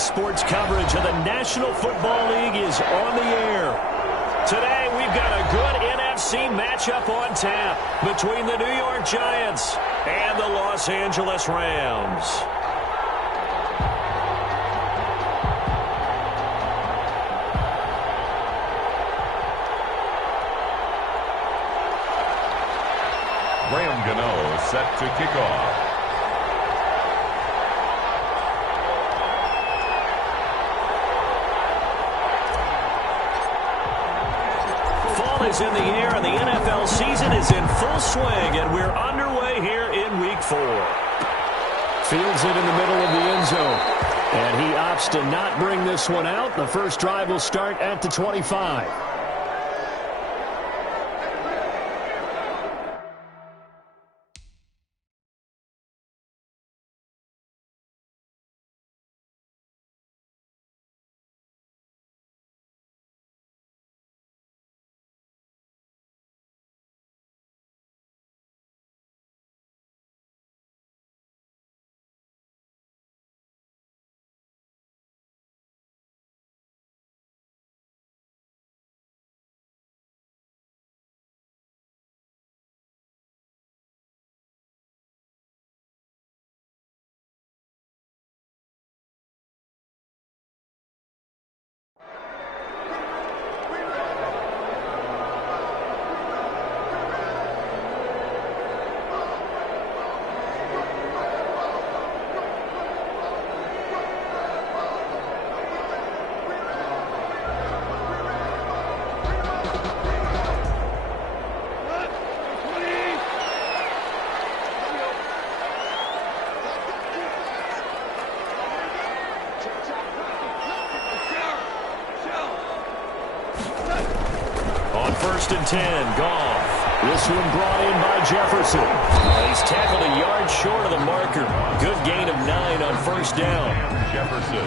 Sports coverage of the National Football League is on the air. Today, we've got a good NFC matchup on tap between the New York Giants and the Los Angeles Rams. Graham Gano set to kick off. Is in the air, and the NFL season is in full swing, and we're underway here in Week 4. Fields it in the middle of the end zone, and he opts to not bring this one out. The first drive will start at the 25. First and 10, Goff. This one brought in by Jefferson. He's tackled a yard short of the marker. Good gain of 9 on first down. Jefferson.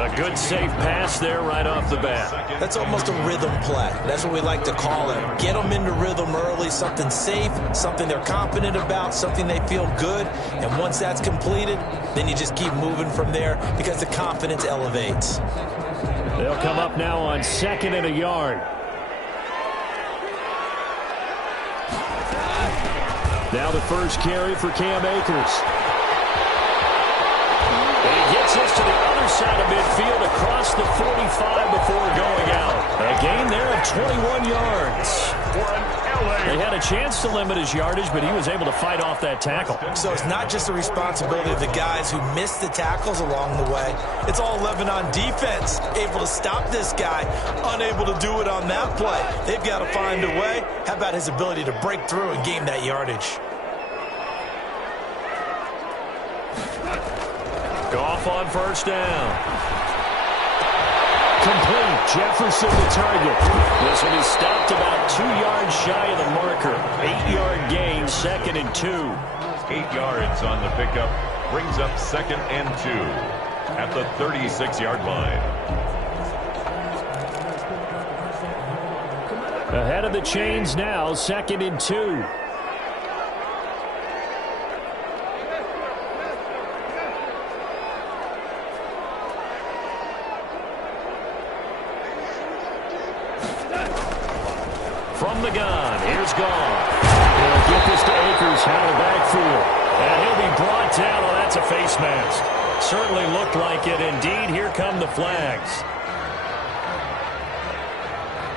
A good safe pass there right off the bat. That's almost a rhythm play. That's what we like to call it. Get them into rhythm early, something safe, something they're confident about, something they feel good. And once that's completed, then you just keep moving from there because the confidence elevates. They'll come up now on 2nd and a yard. Now the first carry for Cam Akers. And he gets this to the other side of midfield across the 45 before going out. A gain there of 21 yards. They had a chance to limit his yardage, but he was able to fight off that tackle. So it's not just the responsibility of the guys who missed the tackles along the way. It's all 11 on defense, able to stop this guy, unable to do it on that play. They've got to find a way. How about his ability to break through and gain that yardage? Goff on first down. Complete. Jefferson the target. This one is stopped about 2 yards shy of the marker. 8-yard gain, 2nd and 2. 8 yards on the pickup. Brings up 2nd and 2 at the 36-yard line. Ahead of the chains now, 2nd and 2. From the gun, here's Goff. He'll get this to Akers out of the backfield. And he'll be brought down. Oh, that's a face mask. Certainly looked like it. Indeed, here come the flags.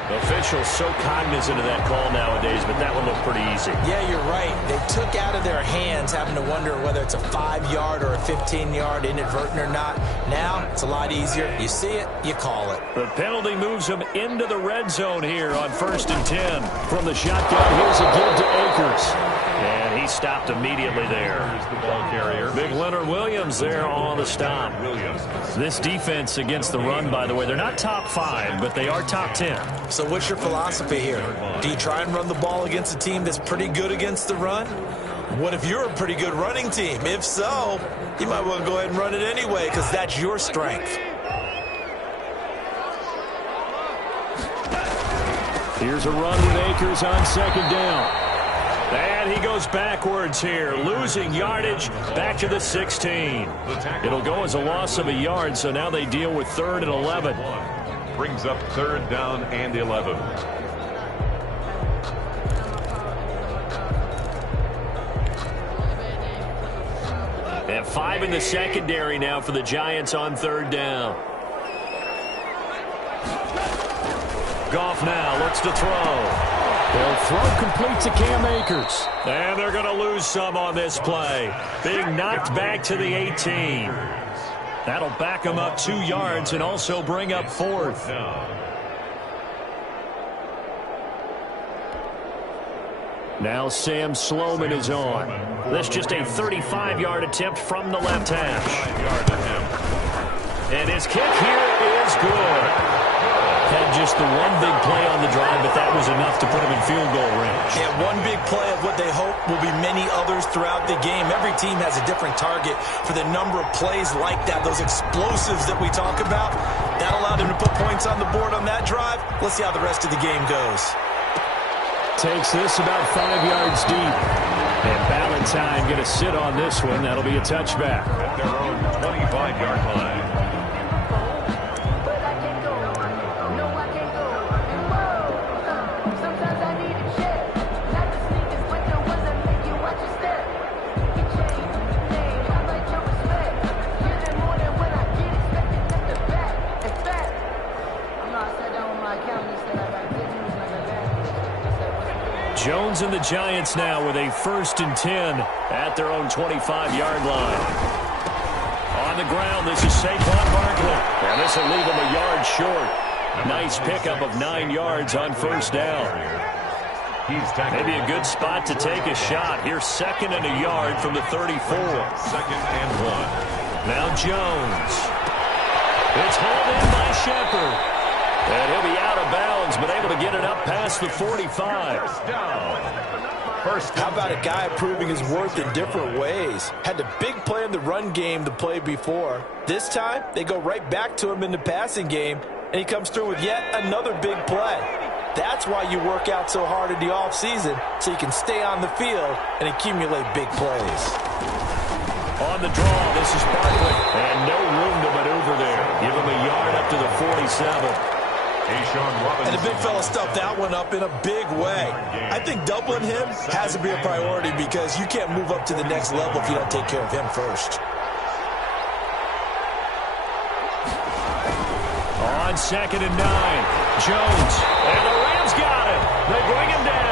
Officials so cognizant of that call nowadays, but that one looked pretty easy. Yeah, you're right. They took out of their hands having to wonder whether it's a 5-yard or a 15-yard inadvertent or not. Now, it's a lot easier. You see it, you call it. The penalty moves them into the red zone here on 1st and 10. From the shotgun, here's a give to Akers. And he stopped immediately there. Here's the ball carrier. Big Leonard Williams there on the stop. Williams. This defense against the run, by the way, they're not top 5, but they are top 10. So what's your philosophy here? Do you try and run the ball against a team that's pretty good against the run? What if you're a pretty good running team? If so, you might well go ahead and run it anyway because that's your strength. Here's a run with Akers on 2nd down. And he goes goes backwards here, losing yardage back to the 16. It'll go as a loss of a yard, so now they deal with 3rd and 11. Brings up 3rd down and 11. And 5 in the secondary now for the Giants on 3rd down. Goff now looks to throw. They'll throw complete to Cam Akers. And they're going to lose some on this play. Being knocked back to the 18. That'll back them up 2 yards and also bring up 4th. Now Sam Sloman is on. That's just a 35-yard attempt from the left hash. And his kick here is good. Had just the one big play on the drive, but that was enough to put him in field goal range. Yeah, one big play of what they hope will be many others throughout the game. Every team has a different target for the number of plays like that, those explosives that we talk about. That allowed him to put points on the board on that drive. Let's see how the rest of the game goes. Takes this about 5 yards deep. And Valentine going to sit on this one. That'll be a touchback. At their own 25-yard line. Jones and the Giants now with a 1st and 10 at their own 25-yard line. On the ground, this is Saquon Barkley. And this will leave him a yard short. Nice pickup of 9 yards on 1st down. Maybe a good spot to take a shot. Here's 2nd and a yard from the 34. 2nd and 1. Now Jones. It's hauled in by Shepard. And he'll be out of bounds, but able to get it up past the 45. How about a guy proving his worth in different ways? Had a big play in the run game the play before. This time, they go right back to him in the passing game, and he comes through with yet another big play. That's why you work out so hard in the offseason, so you can stay on the field and accumulate big plays. On the draw, this is Barkley. And no room to maneuver there. Give him a yard up to the 47. And the big fella stuffed that one up in a big way. I think doubling him has to be a priority because you can't move up to the next level if you don't take care of him first. On 2nd and 9, Jones. And the Rams got him. They bring him down.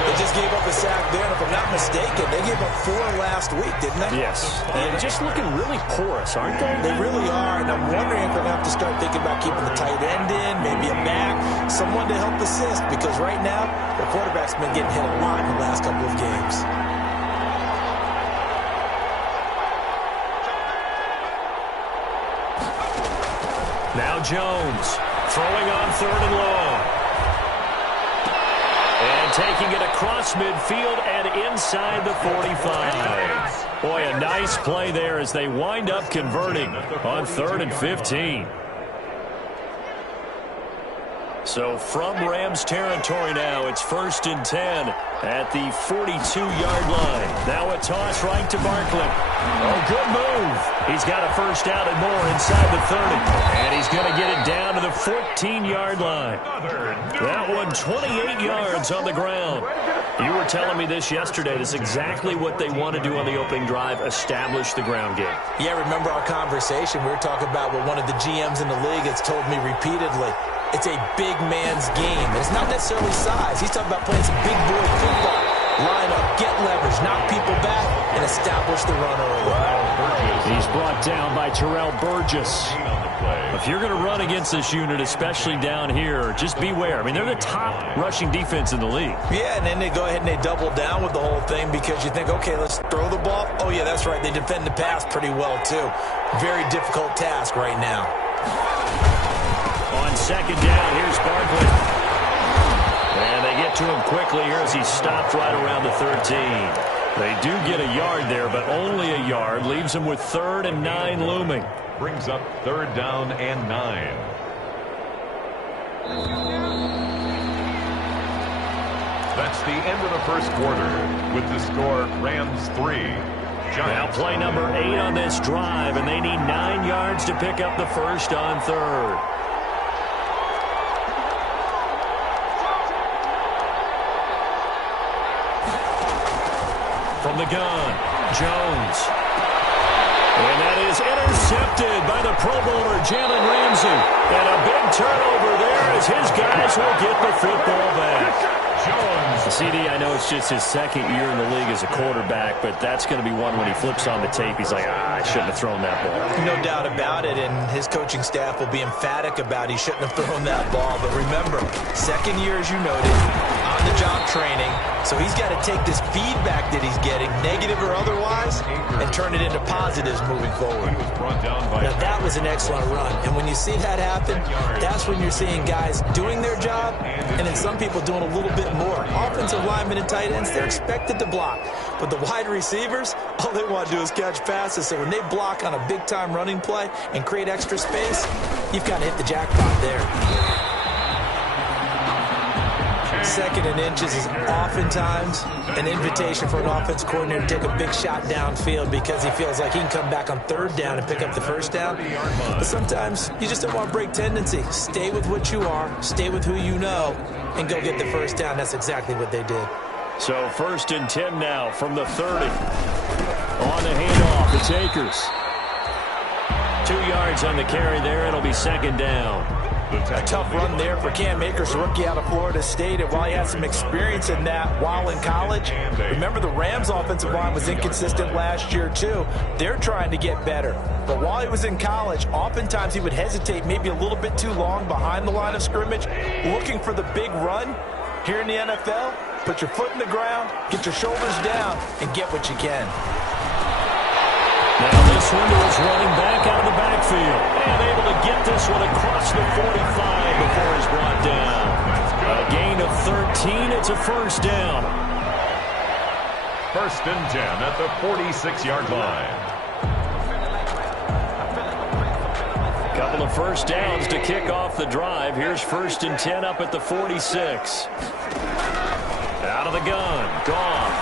They just gave up a sack there, and if I'm not mistaken, they gave up 4 last week, didn't they? Yes. And just looking really porous, aren't they? They really are, and I'm wondering if they're going to have to start thinking about keeping the tight end in, maybe a back, someone to help assist, because right now, the quarterback's been getting hit a lot in the last couple of games. Now Jones throwing on 3rd and long. And taking it across midfield and inside the 45. Boy, a nice play there as they wind up converting on 3rd and 15. So from Rams territory now, it's 1st and 10 at the 42-yard line. Now a toss right to Barkley. Oh, good move. He's got a 1st down and more inside the 30. And he's going to get it down to the 14-yard line. That one 28 yards on the ground. You were telling me this yesterday. This is exactly what they want to do on the opening drive, establish the ground game. Yeah, remember our conversation? We were talking about what one of the GMs in the league has told me repeatedly. It's a big man's game. And it's not necessarily size. He's talking about playing some big boy football. Line up, get leverage, knock people back, and establish the run early. He's brought down by Terrell Burgess. If you're going to run against this unit, especially down here, just beware. I mean, they're the top rushing defense in the league. Yeah, and then they go ahead and they double down with the whole thing because you think, okay, let's throw the ball. Oh, yeah, that's right. They defend the pass pretty well, too. Very difficult task right now. On 2nd down, here's Barkley. And they get to him quickly here as he stopped right around the 13. They do get a yard there, but only a yard. Leaves him with 3rd and 9 looming. Brings up 3rd down and 9. That's the end of the first quarter with the score Rams 3. Now play number 8 on this drive, and they need 9 yards to pick up the first on third. From the gun, Jones. And that is intercepted by the Pro Bowler, Jalen Ramsey. And a big turnover there as his guys will get the football back. Jones. CD, I know it's just his second year in the league as a quarterback, but that's going to be one when he flips on the tape, he's like, I shouldn't have thrown that ball. No doubt about it, and his coaching staff will be emphatic about he shouldn't have thrown that ball. But remember, second year, as you noted, on-the-job training, so he's got to take this feedback that he's getting, negative or otherwise, and turn it into positives moving forward. Now, that was an excellent run, and when you see that happen, that's when you're seeing guys doing their job, and then some people doing a little bit more. Offensive linemen and tight ends, they're expected to block. But the wide receivers, all they want to do is catch passes. So when they block on a big-time running play and create extra space, you've kind of hit the jackpot there. Second and inches is oftentimes an invitation for an offense coordinator to take a big shot downfield because he feels like he can come back on third down and pick up the first down. But sometimes you just don't want to break tendency. Stay with what you are, stay with who you know, and go get the first down. That's exactly what they did. So 1st and 10 now from the 30. On the handoff, it's Akers. 2 yards on the carry there. It'll be second down. A tough run there for Cam Akers, rookie out of Florida State. And while he had some experience in that while in college, remember the Rams' offensive line was inconsistent last year too. They're trying to get better. But while he was in college, oftentimes he would hesitate maybe a little bit too long behind the line of scrimmage, looking for the big run. Here in the NFL, put your foot in the ground, get your shoulders down, and get what you can. Now this one is running back out of the backfield. And able to get this one across the 45 before he's brought down. A gain of 13. It's a first down. 1st and 10 at the 46-yard line. Couple of first downs to kick off the drive. Here's 1st and 10 up at the 46. Out of the gun. Goff.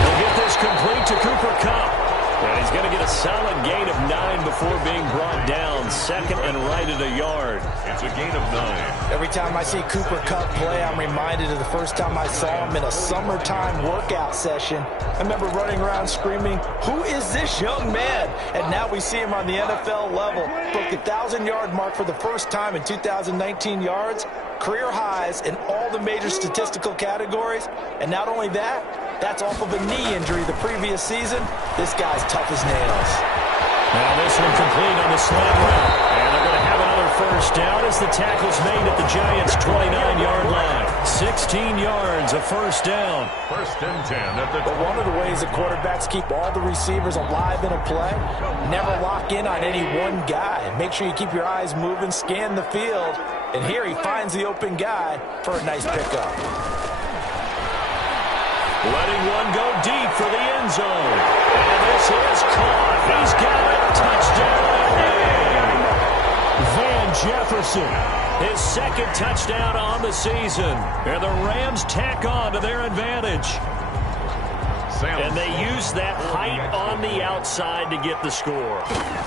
He'll get this complete to Cooper Kupp. And he's going to get a solid gain of 9 before being brought down. Second and right at a yard. It's a gain of 9. Every time I see Cooper Kupp play, I'm reminded of the first time I saw him in a summertime workout session. I remember running around screaming, "Who is this young man?" And now we see him on the NFL level. Broke the 1,000-yard mark for the first time in 2019 yards. Career highs in all the major statistical categories. And not only that, that's off of a knee injury the previous season. This guy's tough as nails. Now this one complete on the slant route. And they're going to have another first down as the tackle's made at the Giants' 29-yard line. 16 yards, a first down. 1st and 10 at the... But one of the ways that quarterbacks keep all the receivers alive in a play, never lock in on any one guy. Make sure you keep your eyes moving, scan the field. And here he finds the open guy for a nice pickup. Letting one go deep for the end zone. And this is caught. He's got it. Touchdown. Van Jefferson. His second touchdown on the season. And the Rams tack on to their advantage. And they use that height on the outside to get the score.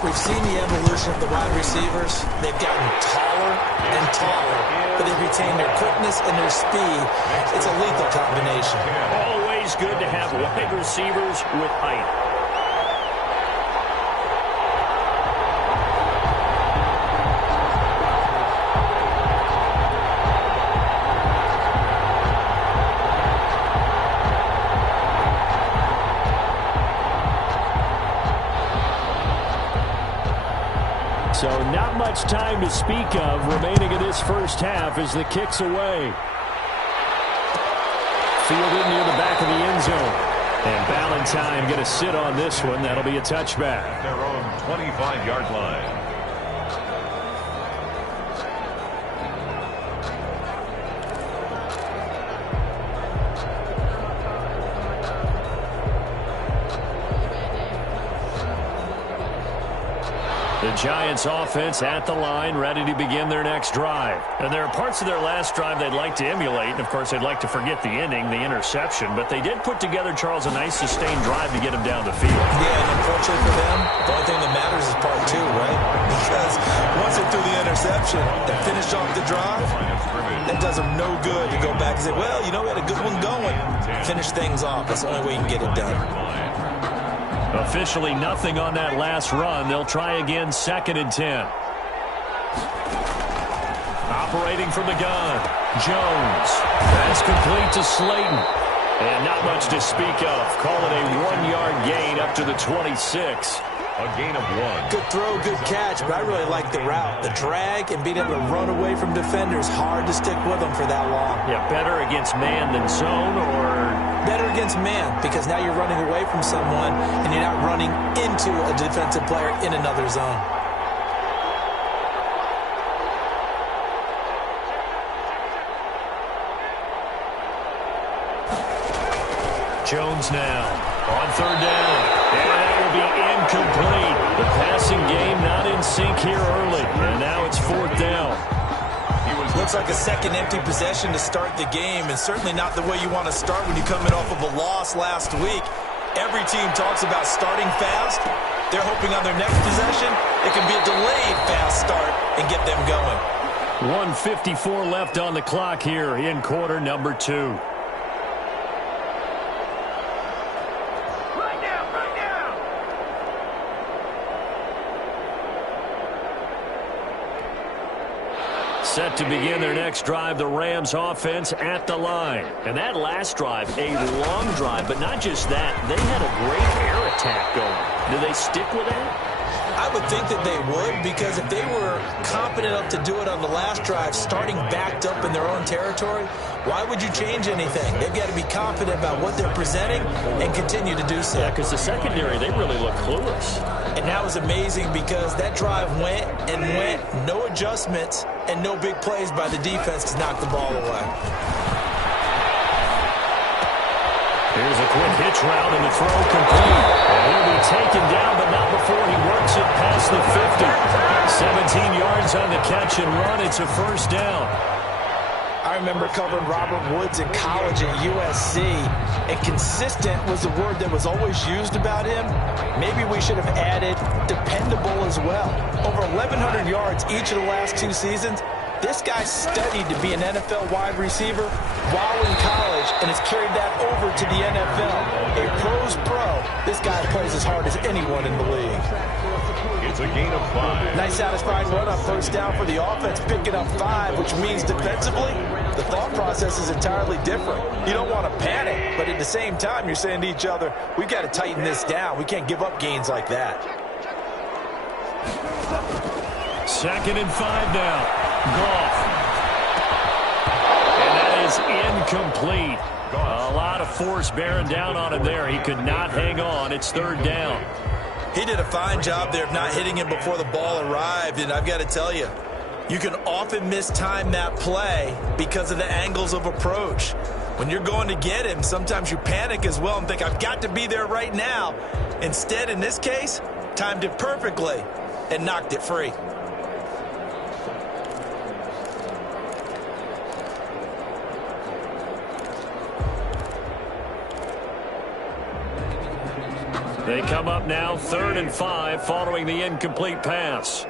We've seen the evolution of the wide receivers. They've gotten taller and taller, but they retain their quickness and their speed. It's a lethal combination. Always good to have wide receivers with height. So not much time to speak of remaining in this first half as the kick's away. Fielded near the back of the end zone. And Valentine going to sit on this one. That'll be a touchback. At their own 25-yard line. The Giants offense at the line, ready to begin their next drive. And there are parts of their last drive they'd like to emulate. And, of course, they'd like to forget the ending, the interception. But they did put together, Charles, a nice sustained drive to get him down the field. Yeah, and unfortunately for them, the only thing that matters is part two, right? Because once they threw the interception and finished off the drive, that does them no good to go back and say, well, you know, we had a good one going. Finish things off. That's the only way you can get it done. Officially nothing on that last run. They'll try again, 2nd and 10. Operating from the gun, Jones. That's complete to Slayton. And not much to speak of. Call it a 1-yard gain up to the 26. A gain of 1. Good throw, good catch, but I really like the route. The drag and being able to run away from defenders, hard to stick with them for that long. Yeah, better against man than zone, or? Better against man, because now you're running away from someone and you're not running into a defensive player in another zone. Jones now on 3rd down. And that will be incomplete. The passing game not in sync here early. And now it's 4th down. Looks like a second empty possession to start the game, and certainly not the way you want to start when you're coming off of a loss last week. Every team talks about starting fast. They're hoping on their next possession it can be a delayed fast start and get them going. 1:54 left on the clock here in quarter number 2. Set to begin their next drive, the Rams offense at the line. And that last drive, a long drive, but not just that. They had a great air attack going. Do they stick with that? I would think that they would, because if they were competent enough to do it on the last drive, starting backed up in their own territory, why would you change anything? They've got to be confident about what they're presenting and continue to do so. Yeah, because the secondary, they really look clueless. And that was amazing because that drive went and went, no adjustments, and no big plays by the defense to knock the ball away. Here's a quick hitch route and the throw complete. And he'll be taken down, but not before he works it past the 50. 17 yards on the catch and run. It's a 1st down. I remember covering Robert Woods in college at USC, and consistent was the word that was always used about him. Maybe we should have added dependable as well. Over 1,100 yards each of the last 2 seasons. This guy studied to be an NFL wide receiver while in college and has carried that over to the NFL. A pro's pro. This guy plays as hard as anyone in the league. It's a gain of 5. Nice satisfying run on 1st down for the offense, picking up 5, which means defensively, the thought process is entirely different. You don't want to panic, but at the same time, you're saying to each other, we've got to tighten this down. We can't give up gains like that. 2nd and 5 now. Goff. And that is incomplete. A lot of force bearing down on him there. He could not hang on. It's 3rd down. He did a fine job there of not hitting him before the ball arrived, and I've got to tell you, you can often mistime that play because of the angles of approach. When you're going to get him, sometimes you panic as well and think, I've got to be there right now. Instead, in this case, timed it perfectly and knocked it free. They come up now 3rd and 5 following the incomplete pass.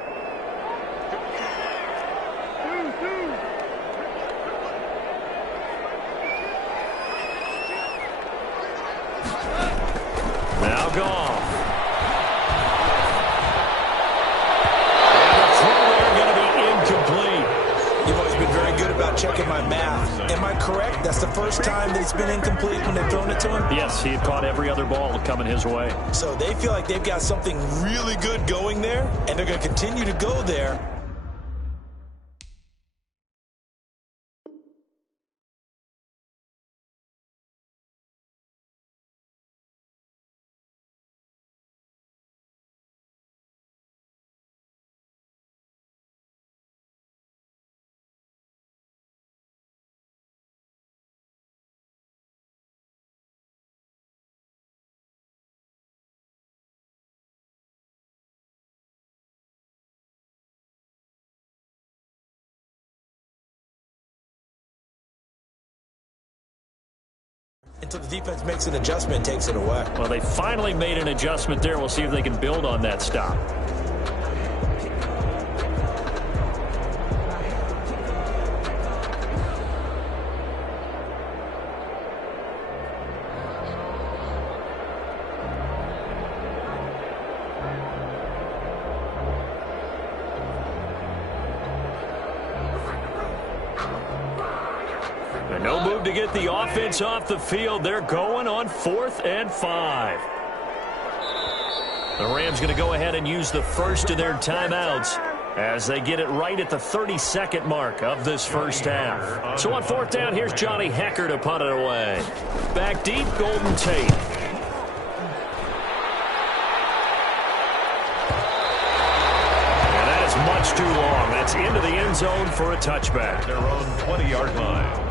Now Goff. And the throw there going to be incomplete. You've always been very good about checking my math. Am I correct? That's the first time that it's been incomplete when they've thrown it to him? Yes, he had caught every other ball coming his way. So they feel like they've got something really good going there, and they're going to continue to go there Until the defense makes an adjustment and takes it away. Well, they finally made an adjustment there. We'll see if they can build on that stop. No move to get the offense off the field. They're going on 4th and 5. The Rams going to go ahead and use the first of their timeouts as they get it right at the 32nd mark of this first half. So on 4th down, here's Johnny Hekker to punt it away. Back deep, Golden Tate. And that is much too long. That's into the end zone for a touchback. Their own 20-yard line.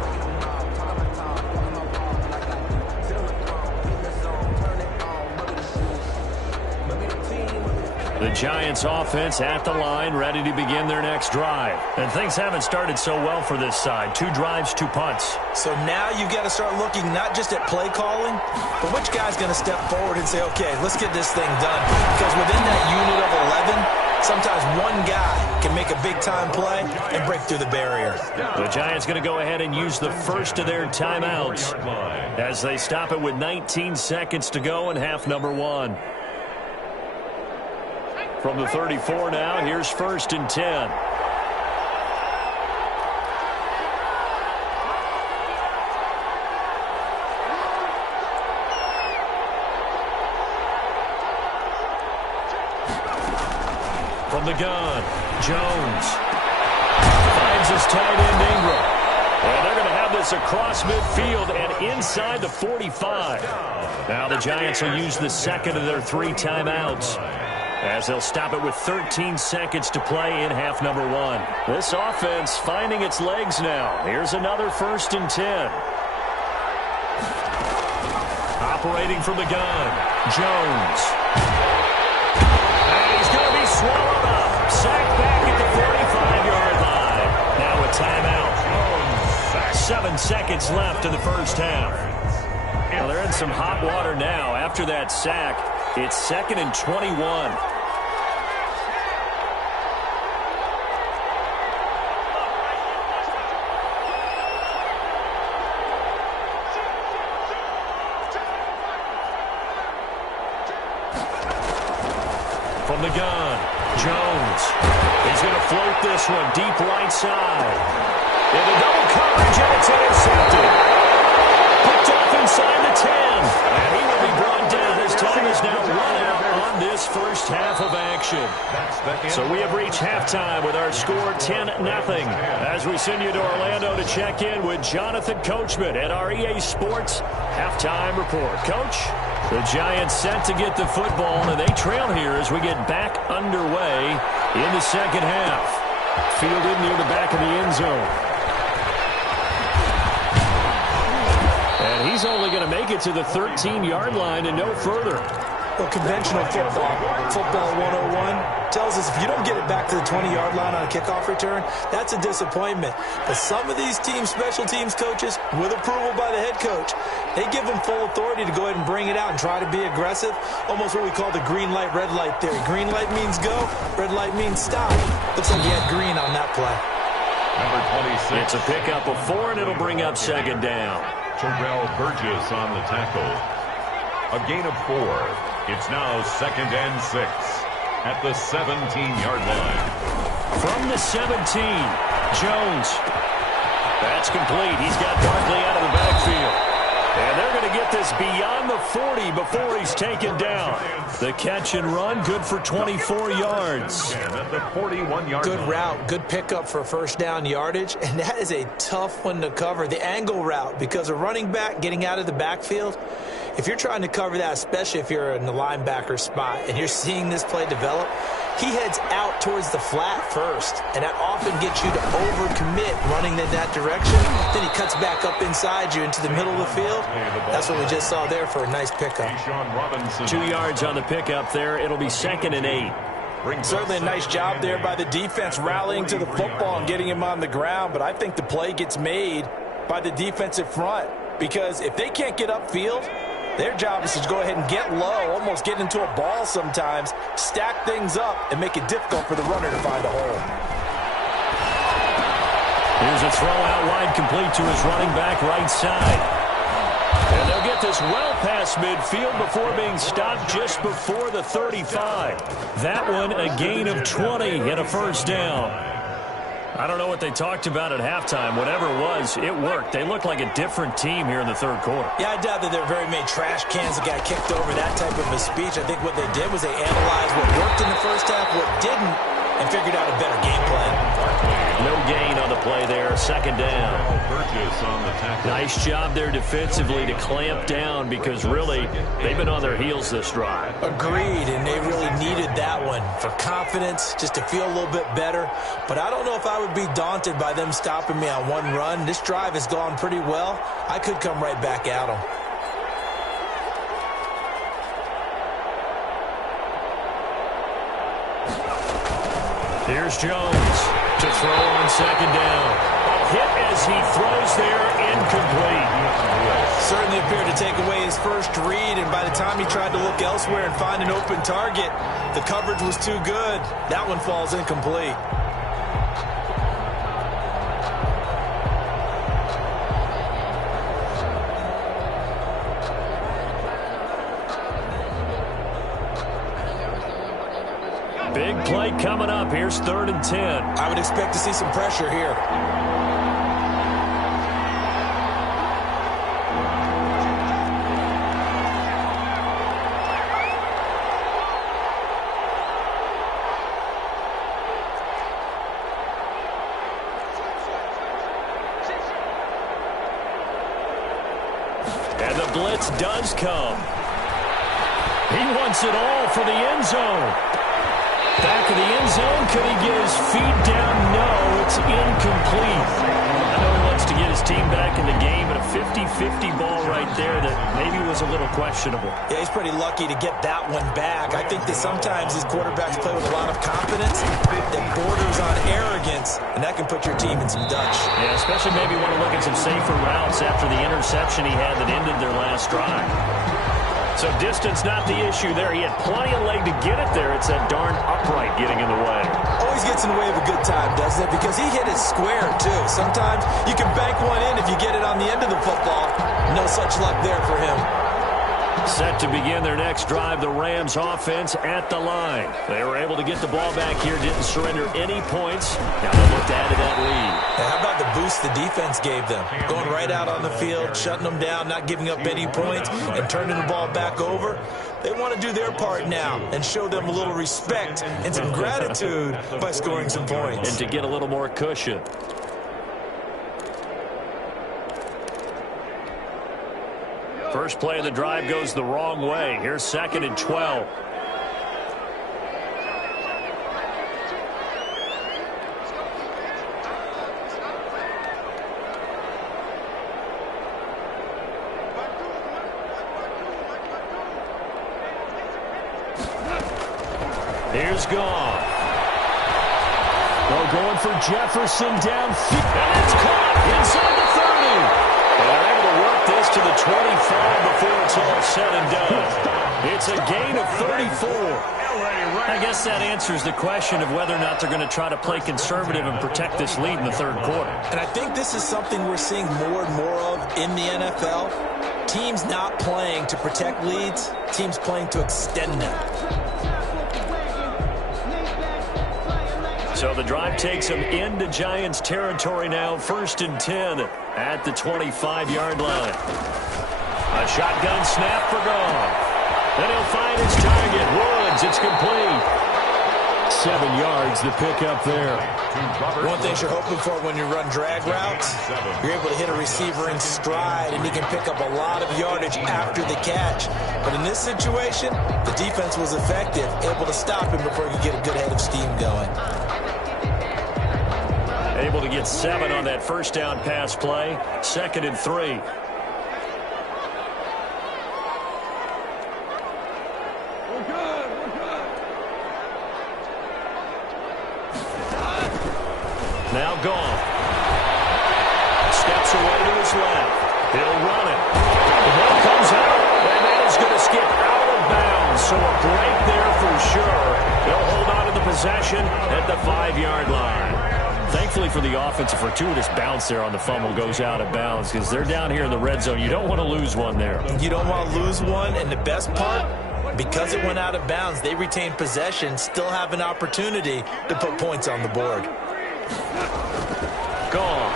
The Giants offense at the line, ready to begin their next drive. And things haven't started so well for this side. 2 drives, 2 punts. So now you've got to start looking not just at play calling, but which guy's going to step forward and say, okay, let's get this thing done. Because within that unit of 11, sometimes one guy can make a big-time play and break through the barrier. The Giants going to go ahead and use the first of their timeouts as they stop it with 19 seconds to go in half number 1. From the 34 now, here's 1st and 10. From the gun, Jones finds his tight end Ingram. And they're going to have this across midfield and inside the 45. Now the Giants will use the second of their 3 timeouts, as they'll stop it with 13 seconds to play in half number 1. This offense finding its legs now. Here's another 1st and 10. Operating from the gun, Jones. And he's going to be swallowed up. Sacked back at the 45-yard line. Now a timeout. 7 seconds left in the first half. Well, they're in some hot water now. After that sack, it's 2nd and 21. From the gun, Jones. He's going to float this one deep right side. Into double coverage, and it's intercepted. Picked off inside the 10. And he will be brought down as time is now run out on this first half of action. So we have reached halftime with our score 10-0. As we send you to Orlando to check in with Jonathan Coachman at our EA Sports halftime report. Coach, the Giants set to get the football, and they trail here as we get back underway in the second half. Fielded near the back of the end zone. And he's only going to make it to the 13-yard line and no further. Well, conventional football 101 tells us if you don't get it back to the 20-yard line on a kickoff return, that's a disappointment. But some of these special teams coaches, with approval by the head coach, they give them full authority to go ahead and bring it out and try to be aggressive. Almost what we call the green light, red light theory. Green light means go, red light means stop. Looks like he had green on that play. Number 26. It's a pickup of 4, and it'll bring up 2nd down. Terrell Burgess on the tackle. A gain of 4. It's now 2nd and 6 at the 17-yard line. From the 17, Jones. That's complete. He's got Barkley out of the backfield. And they're going to get this beyond the 40 before he's taken down. The catch and run, good for 24 yards. And at the 41-yard Good line. route, good pickup for first down yardage, and that is a tough one to cover. The angle route, because a running back getting out of the backfield, if you're trying to cover that, especially if you're in the linebacker spot and you're seeing this play develop, he heads out towards the flat first, and that often gets you to overcommit running in that direction. Then he cuts back up inside you into the middle of the field. That's what we just saw there for a nice pickup. 2 yards on the pickup there. It'll be 2nd and 8. Certainly a nice job there by the defense rallying to the football and getting him on the ground, but I think the play gets made by the defensive front. because if they can't get upfield, their job is to go ahead and get low, almost get into a ball sometimes, stack things up, and make it difficult for the runner to find a hole. Here's a throw out wide, complete to his running back right side. And they'll get this well past midfield before being stopped just before the 35. That one a gain of 20 and a first down. I don't know what they talked about at halftime. Whatever it was, it worked. They looked like a different team here in the third quarter. Yeah, I doubt that there were very many trash cans that got kicked over, that type of a speech. I think what they did was they analyzed what worked in the first half, what didn't, and figured out a better game plan. No gain on the play there. Second down. Burgess on the tackle. Nice job there defensively to clamp down because really they've been on their heels this drive. Agreed, and they really needed that one for confidence, just to feel a little bit better. But I don't know if I would be daunted by them stopping me on one run. This drive has gone pretty well. I could come right back at them. Here's Jones to throw on second down. A hit as he throws there, incomplete. Certainly appeared to take away his first read, and by the time he tried to look elsewhere and find an open target, the coverage was too good. That one falls incomplete. Big play coming up. Here's 3rd and 10. I would expect to see some pressure here. And the blitz does come. He wants it all for the end zone. Back of the end zone. Could he get his feet down? No, it's incomplete. I know he wants to get his team back in the game, but a 50-50 ball right there that maybe was a little questionable. Yeah, he's pretty lucky to get that one back. I think that sometimes these quarterbacks play with a lot of confidence that borders on arrogance, and that can put your team in some Dutch. Yeah, especially maybe want to look at some safer routes after the interception he had that ended their last drive. So distance not the issue there. He had plenty of leg to get it there. It's that darn upright getting in the way. Always gets in the way of a good time, doesn't it? Because he hit it square, too. Sometimes you can bank one in if you get it on the end of the football. No such luck there for him. Set to begin their next drive, the Rams offense at the line. They were able to get the ball back here, didn't surrender any points. Now they look to add to that lead. Now, how about the boost the defense gave them? Going right out on the field, shutting them down, not giving up any points, and turning the ball back over. They want to do their part now and show them a little respect and some gratitude by scoring some points. And to get a little more cushion. First play of the drive goes the wrong way. Here's 2nd and 12. Here's Goff. Well, going for Jefferson downfield. And it's caught inside the 30. And they're able to work this to the 25 before it's all said and done. It's a gain of 34. I guess that answers the question of whether or not they're going to try to play conservative and protect this lead in the third quarter. And I think this is something we're seeing more and more of in the NFL. Teams not playing to protect leads, teams playing to extend them. So the drive takes them into Giants territory now. 1st and 10 at the 25-yard line. A shotgun snap for Goff. Then he'll find his target. Woods, it's complete. 7 yards, the pickup there. One thing you're hoping for when you run drag routes, you're able to hit a receiver in stride, and he can pick up a lot of yardage after the catch. But in this situation, the defense was effective, able to stop him before he could get a good head of steam going. Able to get 7 on that first down pass play. 2nd and 3. Now Goff. Steps away to his left. He'll run it. possession at the 5-yard line. Thankfully for the offense, a fortuitous bounce there on the fumble goes out of bounds because they're down here in the red zone. You don't want to lose one there. You don't want to lose one, and the best part, because it went out of bounds, they retained possession, still have an opportunity to put points on the board. Gone.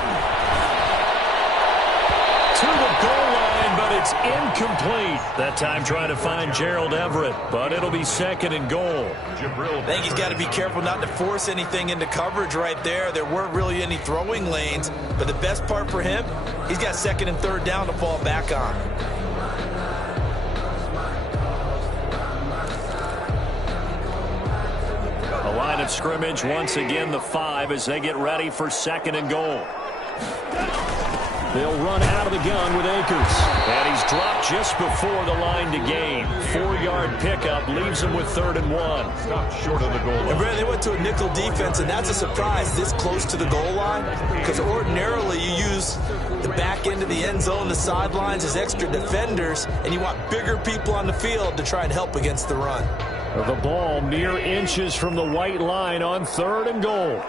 To the goal line, but it's incomplete. That time trying to find Gerald Everett, but it'll be 2nd and goal. I think he's got to be careful not to force anything into coverage right there. There weren't really any throwing lanes, but the best part for him, he's got 2nd and 3rd down to fall back on. A line of scrimmage, once again the 5 as they get ready for 2nd and goal. They'll run out of the gun with Akers. And he's dropped just before the line to gain. 4-yard pickup leaves him with 3rd and 1. Stop short of the goal line. And Brandon, they went to a nickel defense, and that's a surprise this close to the goal line, because ordinarily you use the back end of the end zone, the sidelines as extra defenders, and you want bigger people on the field to try and help against the run. The ball mere inches from the white line on 3rd and goal.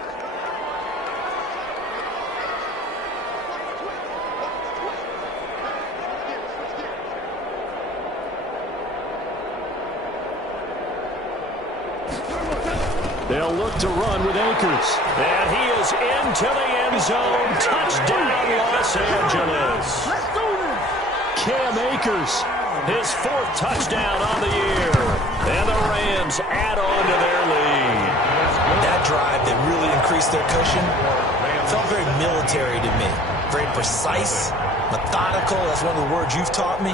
They'll look to run with Akers. And he is into the end zone. Touchdown, Los Angeles. Cam Akers, his 4th touchdown on the year. And the Rams add on to their lead. That drive that really increased their cushion felt very military to me. Very precise, methodical. That's one of the words you've taught me.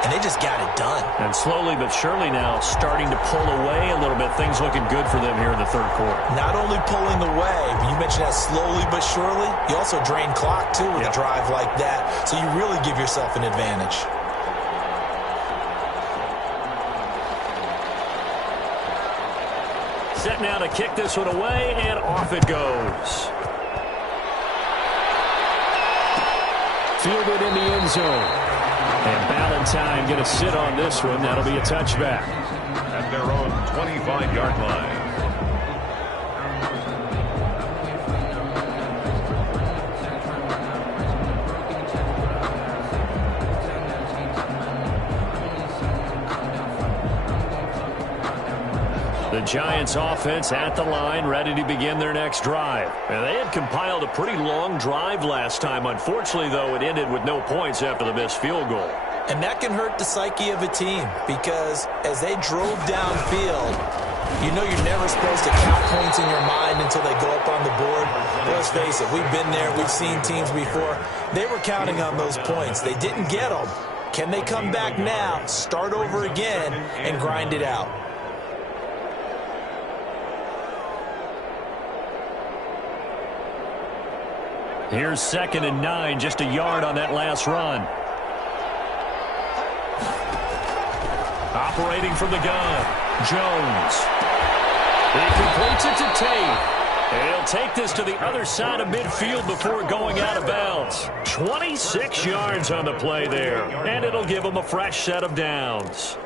And they just got it done. And slowly but surely now starting to pull away a little bit. Things looking good for them here in the 3rd quarter. Not only pulling away, but you mentioned that slowly but surely. You also drain clock, too, with a drive like that. So you really give yourself an advantage. Set now to kick this one away, and off it goes. Fielded in the end zone. And Ballantyne going to sit on this one. That'll be a touchback. At their own 25-yard line. The Giants offense at the line, ready to begin their next drive. And they had compiled a pretty long drive last time. Unfortunately, though, it ended with no points after the missed field goal. And that can hurt the psyche of a team, because as they drove downfield, you know you're never supposed to count points in your mind until they go up on the board. But let's face it, we've been there. We've seen teams before. They were counting on those points. They didn't get them. Can they come back now, start over again, and grind it out? Here's 2nd and 9, just a yard on that last run. Operating from the gun, Jones. He completes it to Tate. He'll take this to the other side of midfield before going out of bounds. 26 yards on the play there, and it'll give him a fresh set of downs.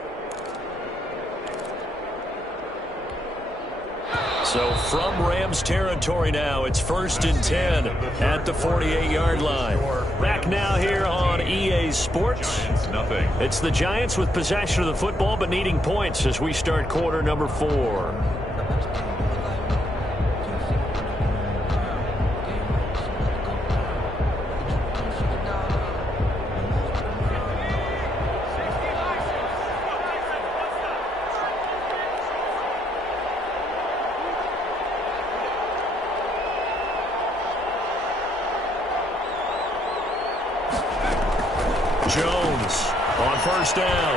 So from Rams territory now, it's 1st and 10 at the 48-yard line. Back now here on EA Sports. It's the Giants with possession of the football but needing points as we start quarter number 4. Jones on 1st down.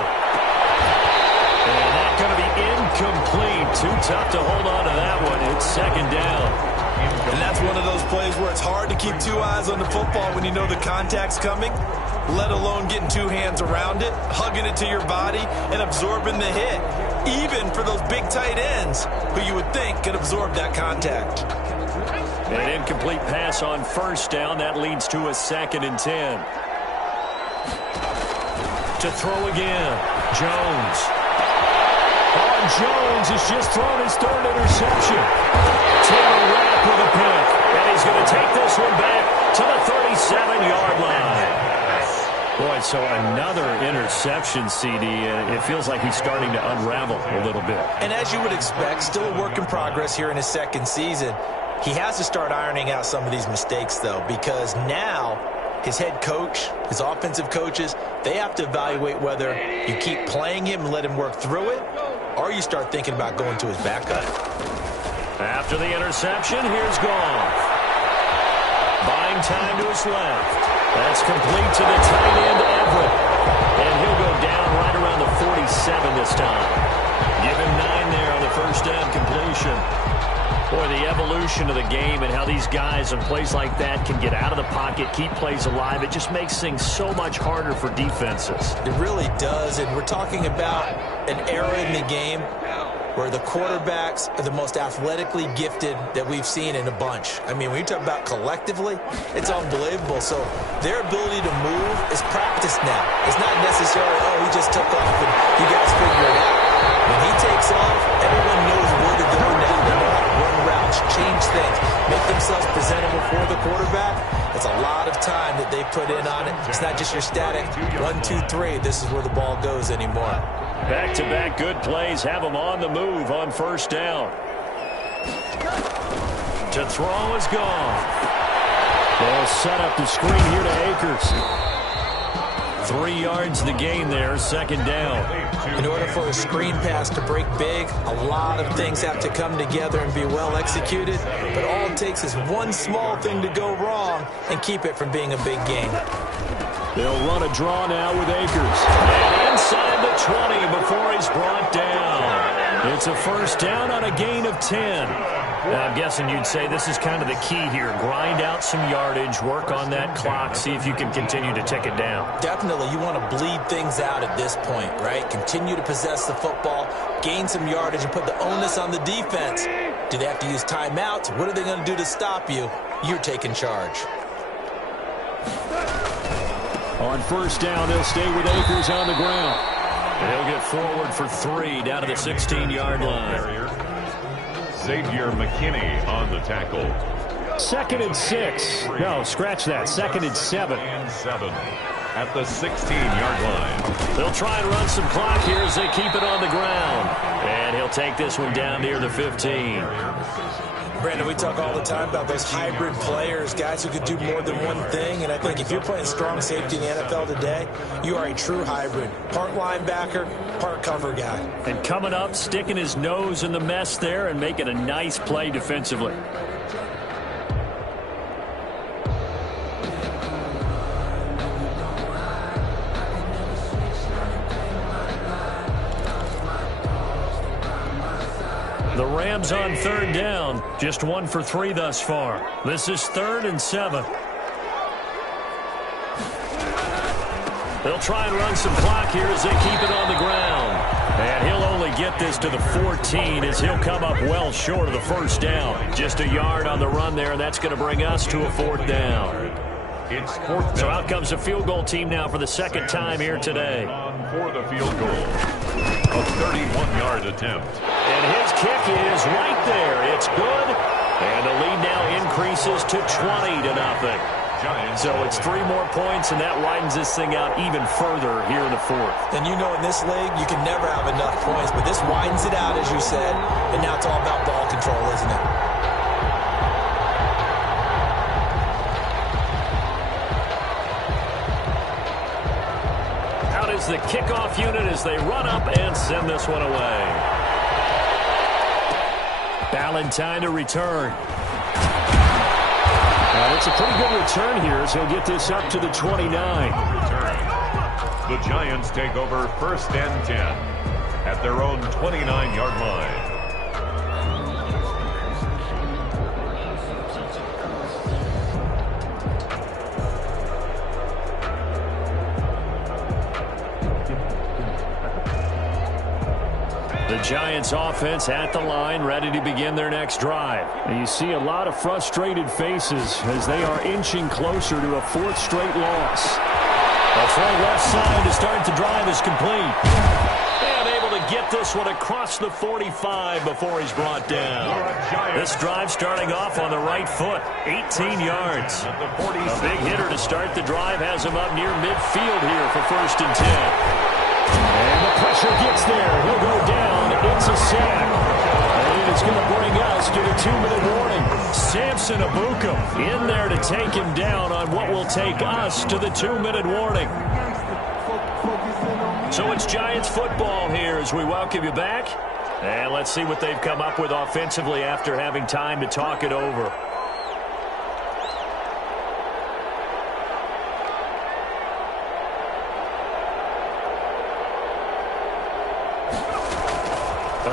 And that's going to be incomplete. Too tough to hold on to that one. It's 2nd down. And that's one of those plays where it's hard to keep 2 eyes on the football when you know the contact's coming, let alone getting 2 hands around it, hugging it to your body, and absorbing the hit, even for those big tight ends who you would think could absorb that contact. An incomplete pass on 1st down. That leads to a 2nd and 10. To throw again, Jones. Oh, Jones has just thrown his third interception. Taylor Rapp with a pick. And he's going to take this one back to the 37-yard line. Boy, so another interception, CD. It feels like he's starting to unravel a little bit. And as you would expect, still a work in progress here in his second season. He has to start ironing out some of these mistakes, though, because now his head coach, his offensive coaches, they have to evaluate whether you keep playing him and let him work through it, or you start thinking about going to his backup. After the interception, here's Goff. Buying time to his left. That's complete to the tight end, Everett. And he'll go down right around the 47 this time. Give him 9 there on the first down completion. Boy, the evolution of the game and how these guys in plays like that can get out of the pocket, keep plays alive, it just makes things so much harder for defenses. It really does, and we're talking about an era in the game where the quarterbacks are the most athletically gifted that we've seen in a bunch. I mean, when you talk about collectively, it's unbelievable. So their ability to move is practiced now. It's not necessarily, oh, he just took off and you guys figure it out. When he takes off, everyone knows where to go now. They know how to run routes, change things, make themselves presentable for the quarterback. It's a lot of time that they put in on it. It's not just your static 1, 2, 3. This is where the ball goes anymore. Back-to-back good plays have them on the move on first down. To throw is gone. They'll set up the screen here to Akers. 3 yards the gain there, second down. In order for a screen pass to break big, a lot of things have to come together and be well executed. But all it takes is one small thing to go wrong and keep it from being a big gain. They'll run a draw now with Akers. And inside the 20 before he's brought down. It's a first down on a gain of 10. Now, I'm guessing you'd say this is kind of the key here. Grind out some yardage, work on that clock, see if you can continue to tick it down. Definitely, you want to bleed things out at this point, right? Continue to possess the football, gain some yardage, and put the onus on the defense. Do they have to use timeouts? What are they going to do to stop you? You're taking charge. On first down, they'll stay with Akers on the ground. And he'll get forward for 3 down to the 16-yard line. Xavier McKinney on the tackle. 2nd and 6. No, scratch that. 2nd and 7. And 7 at the 16-yard line. They'll try and run some clock here as they keep it on the ground. And he'll take this one down near the 15. Brandon, we talk all the time about those hybrid players, guys who could do more than one thing. And I think if you're playing strong safety in the NFL today, you are a true hybrid. Part linebacker, part cover guy. And coming up, sticking his nose in the mess there and making a nice play defensively. The Rams on third down, just 1 for 3 thus far. This is 3rd and 7. They'll try and run some clock here as they keep it on the ground. And he'll only get this to the 14 as he'll come up well short of the first down. Just a yard on the run there, and that's going to bring us to a 4th down. It's 4th down. So out comes the field goal team now for the second time here today. For the field goal. A 31-yard attempt. And his kick is right there. It's good. And the lead now increases to 20-0. Giants. So it's 3 more points, and that widens this thing out even further here in the 4th. And you know in this league, you can never have enough points, but this widens it out, as you said, and now it's all about ball control, isn't it? Out is the kickoff unit as they run up and send this one away. Ballantyne to return. It's a pretty good return here, so he'll get this up to the 29. The Giants take over 1st and 10 at their own 29-yard line. The Giants offense at the line, ready to begin their next drive. And you see a lot of frustrated faces as they are inching closer to a 4th straight loss. A throw left side to start the drive is complete. And able to get this one across the 45 before he's brought down. This drive starting off on the right foot, 18 yards. A big hitter to start the drive has him up near midfield here for 1st and 10. And the pressure gets there. He'll go down. It's a sack. And it's going to bring us to the 2-minute warning. Samson Ebukam in there to take him down on what will take us to the 2-minute warning. So it's Giants football here as we welcome you back. And let's see what they've come up with offensively after having time to talk it over.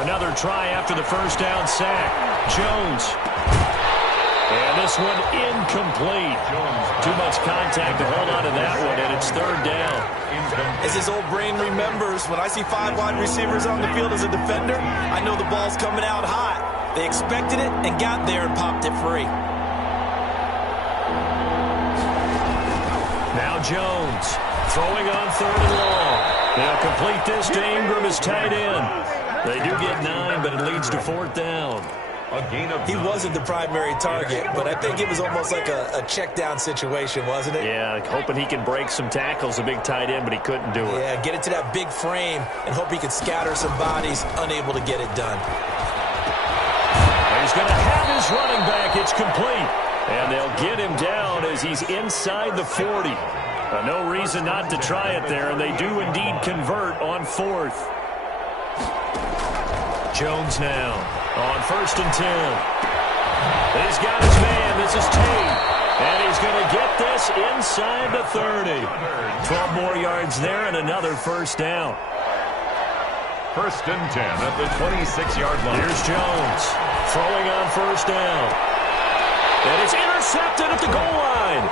Another try after the 1st down sack. Jones. And this one incomplete. Too much contact to hold on to that one, and it's 3rd down. As his old brain remembers, when I see 5 wide receivers on the field as a defender, I know the ball's coming out hot. They expected it and got there and popped it free. Now Jones throwing on 3rd and long. They'll complete this to Ingram as tight end. They do get 9, but it leads to 4th down. He wasn't the primary target, but I think it was almost like a check down situation, wasn't it? Yeah, hoping he can break some tackles, a big tight end, but he couldn't do it. Yeah, get it to that big frame and hope he can scatter some bodies, unable to get it done. He's going to have his running back. It's complete. And they'll get him down as he's inside the 40. No reason not to try it there, and they do indeed convert on 4th. Jones now on 1st and 10. He's got his man. This is Tate. And he's going to get this inside the 30. 12 more yards there and another 1st down. 1st and 10 at the 26-yard line. Here's Jones throwing on 1st down. And it's intercepted at the goal line.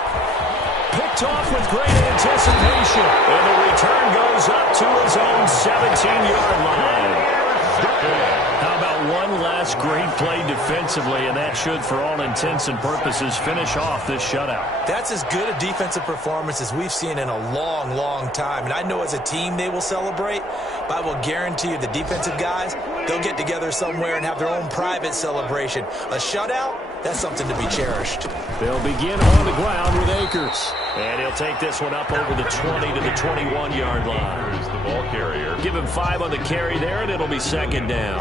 Picked off with great anticipation. And the return goes up to his own 17-yard line. How about one last great play defensively, and that should, for all intents and purposes, finish off this shutout. That's as good a defensive performance as we've seen in a long, long time. And I know as a team they will celebrate, but I will guarantee you the defensive guys, they'll get together somewhere and have their own private celebration. A shutout, that's something to be cherished. They'll begin on the ground with Akers. And he'll take this one up over the 20 to the 21-yard line. Here's the ball carrier. Give him 5 on the carry there, and it'll be 2nd down.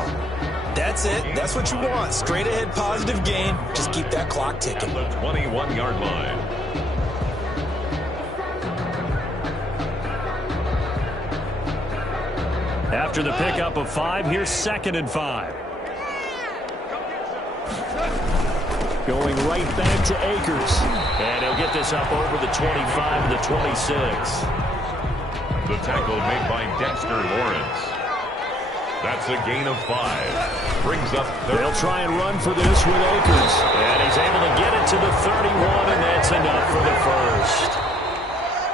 That's it. That's what you want. Straight ahead positive gain. Just keep that clock ticking. The 21-yard line. After the pickup of 5, here's 2nd and 5. Going right back to Akers. And he'll get this up over the 25 to the 26. The tackle made by Dexter Lawrence. That's a gain of 5. Brings up 30. They'll try and run for this with Akers. And he's able to get it to the 31, and that's enough for the 1st.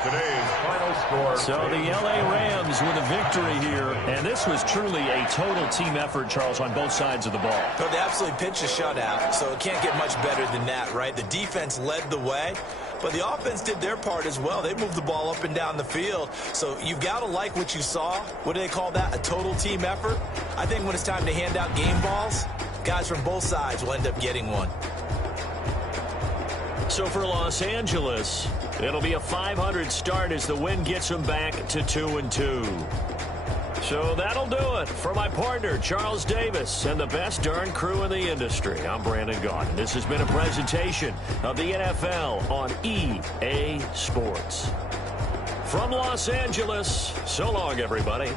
Today's final score. So the L.A. Rams with a victory here. And this was truly a total team effort, Charles, on both sides of the ball. No, they absolutely pitched a shutout, so it can't get much better than that, right? The defense led the way, but the offense did their part as well. They moved the ball up and down the field. So you've got to like what you saw. What do they call that? A total team effort? I think when it's time to hand out game balls, guys from both sides will end up getting one. So for Los Angeles, it'll be a 500 start as the win gets them back to 2-2. So that'll do it for my partner, Charles Davis, and the best darn crew in the industry. I'm Brandon Gaudin. This has been a presentation of the NFL on EA Sports. From Los Angeles, so long, everybody.